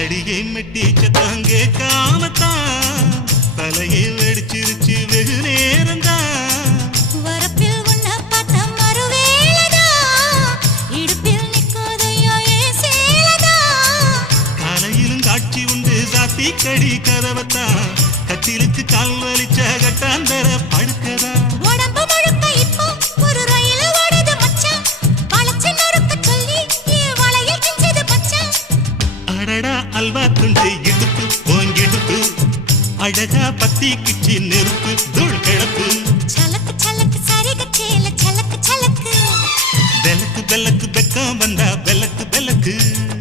அடியை மெட்டி சத்தம் கேட்காமத்தான் தலையை வெடிச்சிருச்சு வெகு நேரம்தான் வரப்பில் உன்னை பார்த்த மறுவேளைதான் இடுப்பில் நிற்காதையா ஏன் சேலதான் காலையிலும் காட்சி உண்டு சாத்தி கடி கதவத்தான் கட்டிலுக்கு கால் வலிச்ச கட்டாந்தர படுக்கதா உடம்பு முழுக்க இப்போ ஒரு ரயில் ஓடுது மச்சான் வளைச்சு நறுக்க சொல்லி என் வளையல் கிஞ்சது மச்சான் அடடா அல்வா துண்டு இடுப்பு போங்கிடுப்பு அழகா பத்தி கிச்சி நெருப்பு தூள் கிழப்பு சலக்கு சலக்கு சரிக சேல சலக்கு சலக்கு வெலக்கு வெலக்கு வெக்கம் வந்தா வெலக்கு வெலக்கு